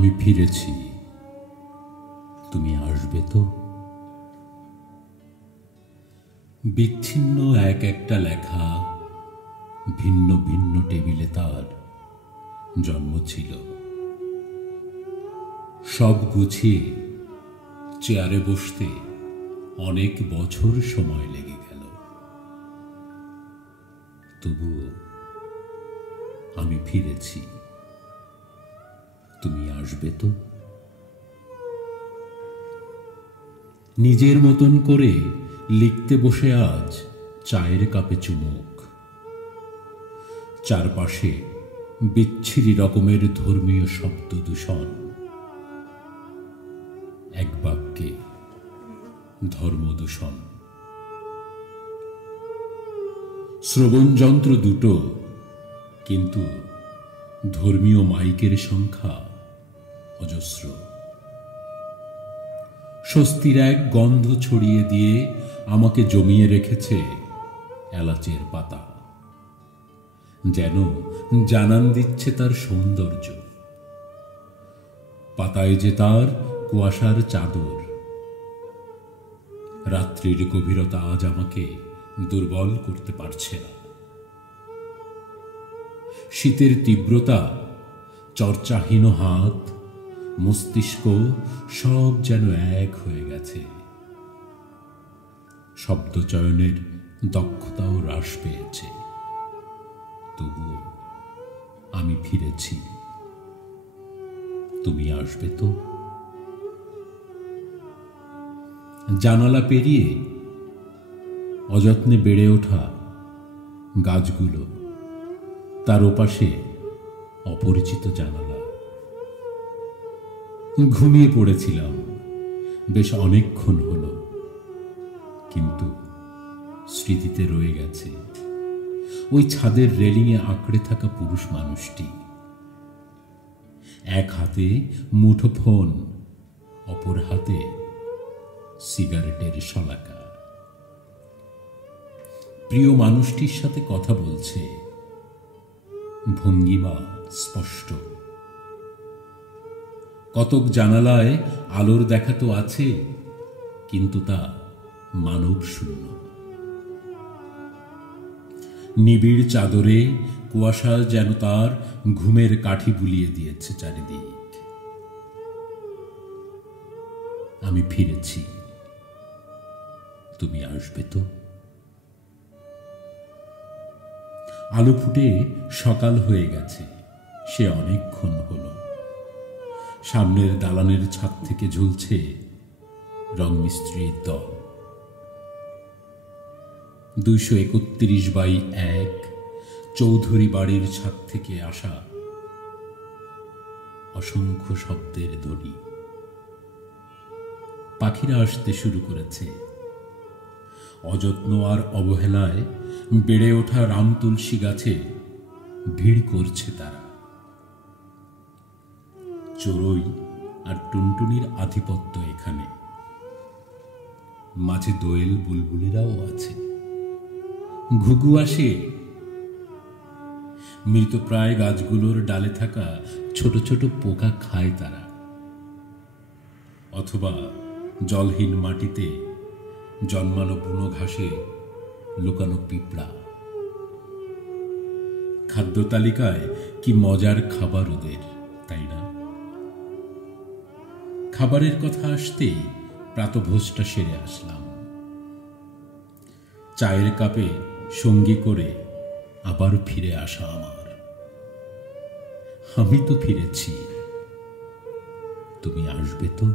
আমি ফিরেছি, তুমি আসবে তো? বিচ্ছিন্ন এক একটা লেখা ভিন্ন ভিন্ন টেবিলে তার জন্ম ছিল। সব গুছিয়ে চেয়ারে বসতে অনেক বছর সময় লেগে গেল। তবুও আমি ফিরেছি, তুমি আসবে তো? নিজের মতন করে লিখতে বসে আজ চায়ের কাপে চুমুক। চারপাশে বিচ্ছিরি রকমের ধর্মীয় শব্দ দূষণ। এক বাক্যে ধর্মদূষণ। শ্রবণযন্ত্র দুটো, কিন্তু ধর্মীয় মাইকের সংখ্যা অজস্র। স্বস্তির এক গন্ধ ছড়িয়ে দিয়ে আমাকে জমিয়ে রেখেছে এলাচের পাতা, যেন জানান দিচ্ছে তার সৌন্দর্য। পাতায় যে তার কুয়াশার চাদর। রাত্রির গভীরতা আজ আমাকে দুর্বল করতে পারছে না। শীতের তীব্রতা, চর্চাহীন হাত, মস্তিষ্ক সব যেন এক হয়ে গেছে। শব্দ চয়নের দক্ষতাও হ্রাস পেয়েছে। তবুও আমি ফিরেছি, তুমি আসবে তো? জানালা পেরিয়ে অযত্নে বেড়ে ওঠা গাছগুলো, তার ওপাশে অপরিচিত জানালা। ঘুমিয়ে পড়েছিলাম বেশ অনেকক্ষণ হলো, কিন্তু স্মৃতিতে রয়ে গেছে ওই ছাদের রেলিংয়ে আঁকড়ে থাকা পুরুষ মানুষটি। এক হাতে মুঠোফোন, অপর হাতে সিগারেটের শলাকা। প্রিয় মানুষটির সাথে কথা বলছে, ভঙ্গিমা স্পষ্ট। কতক জানালায় আলোর দেখা তো আছে, কিন্তু তা মানব শূন্য। নিবিড় চাদরে কুয়াশা যেন তার ঘুমের কাঠি বুলিয়ে দিয়েছে চারিদিক। আমি ফিরেছি, তুমি আসবে তো? আলো ফুটে সকাল হয়ে গেছে, সে অনেকক্ষণ হলো। সামনের দালানের ছাদ থেকে ঝুলছে রং মিস্ত্রির দল। 231/1 চৌধুরী বাড়ির ছাদ থেকে আসা অসংখ্য শব্দের ধ্বনি। পাখিরা আসতে শুরু করেছে। অযত্ন আর অবহেলায় বেড়ে ওঠা রাম তুলসী গাছে ভিড় করছে তারা। চড়ুই আর টুনটুনির আধিপত্য এখানে। মাঝে দোয়েল বুলবুলিরাও আছে। ঘুঘু আসে। মৃতপ্রায় গাছগুলোর ডালে থাকা ছোট ছোট পোকা খায় তারা, অথবা জলহীন মাটিতে জন্মানো বুনো ঘাসে লুকানো পিঁপড়া। খাদ্য তালিকায় কি মজার খাবার ওদের, তাই না? খাবারের কথা আসতেই প্রাতভোজটা সেরে আসলাম। চায়ের কাপে সঙ্গী করে আবার ফিরে আসা আমার। আমি তো ফিরেছি, তুমি আসবে তো?